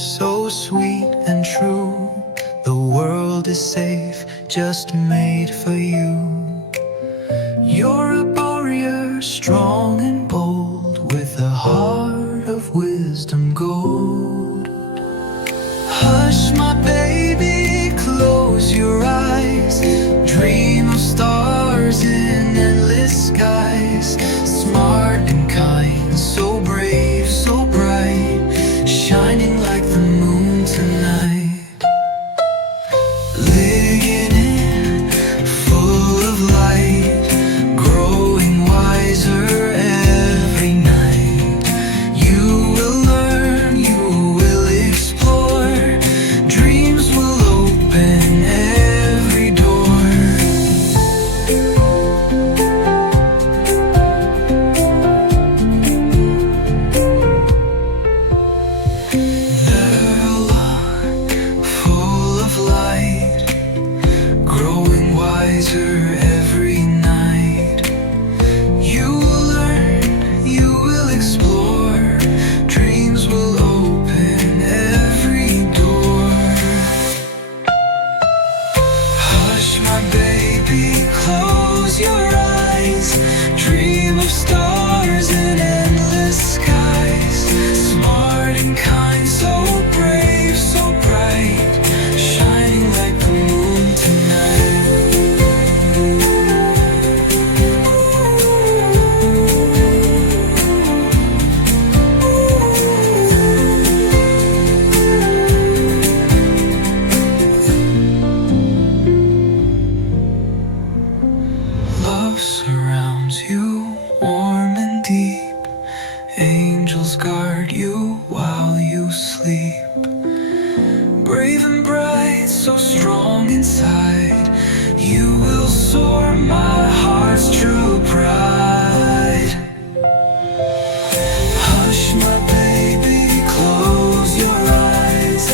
so sweet and true. The world is safe, just made for you. You're a warrior, strong and bold, with a heart of wisdom gold. Hush, my baby, close your eyes. Dream of stars in endless skies. Smart and kind, so brave, so bright, shining like the moon tonight. Living in, full of light, growing wiser every night. You will learn, you will explore. Dreams will open every door. Full of light, growing wiser every night. You will learn, you will explore. Dreams will open every door. Hush, my baby, close your eyes. Dream of stars and endless skies. Smart and kind, so brave, so bright, shining like the moon tonight. Love surrounds you, warm and deep. Angels guard you while you sleep. Brave and bright, so strong inside. You will soar, my heart's true pride. Hush, my baby, close your eyes.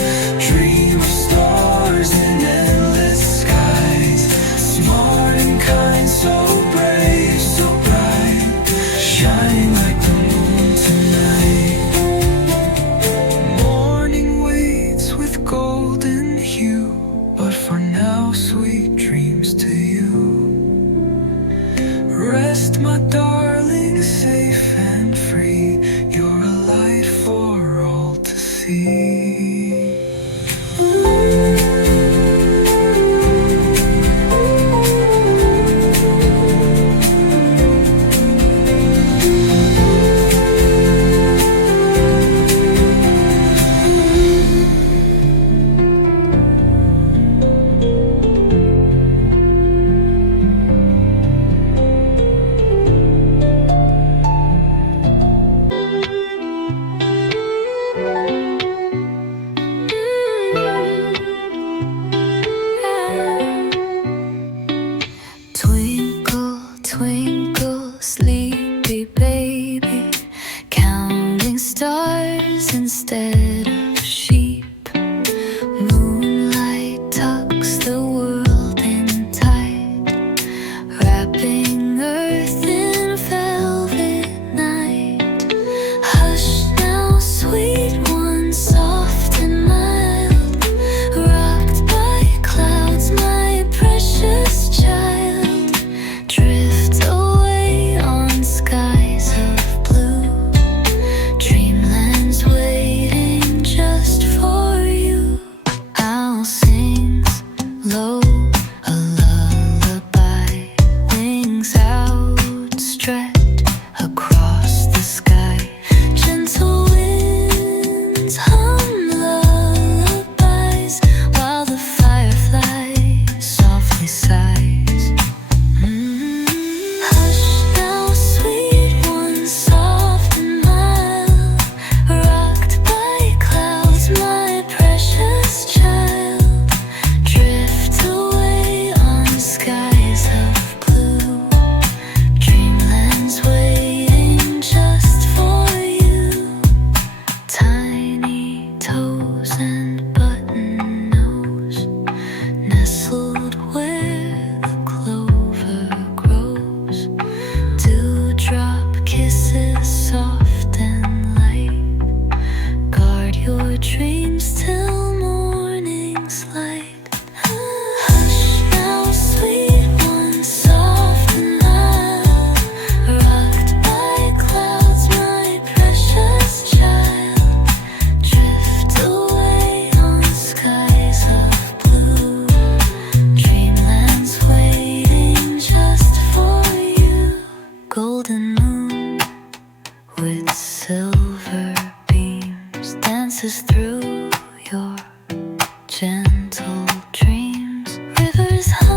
Dream of stars in endless skies. Smart and kind, so brave, so bright, shining like the moon tonight. Morning waits with golden hue, but for now, sweet dreams to you. Rest, my darling, safe and free. You're a light for all to see. Twinkle, twinkle, sleepy baby, counting stars instead of sheep. Moonlight tucks the world in tight, wrapping earth in velvet night. Hush now, sweet one, soft and mild, rocked by clouds, my precious child. Drift away on skies of blue. Dreamland's waiting just for you. I'll sing low a lullaby, wings outstretched across the sky. Gentle winds hum lullabies while the firefly softly sighs. Hush now, sweet one, soft and mild, rocked by clouds, my precious child. Drift away on skies of blue. Dreamland's waiting just for you. Tiny toes and button nose, nestled where the clover grows. Dewdrop kisses soft and light, guard your your dreams till morning's light. Hush now, sweet one, soft and mild, rocked by clouds, my precious child. Drift away on skies of blue. Dreamland's waiting just for you. Golden moon with silver beams dances through your gentle dreams. Rivers hum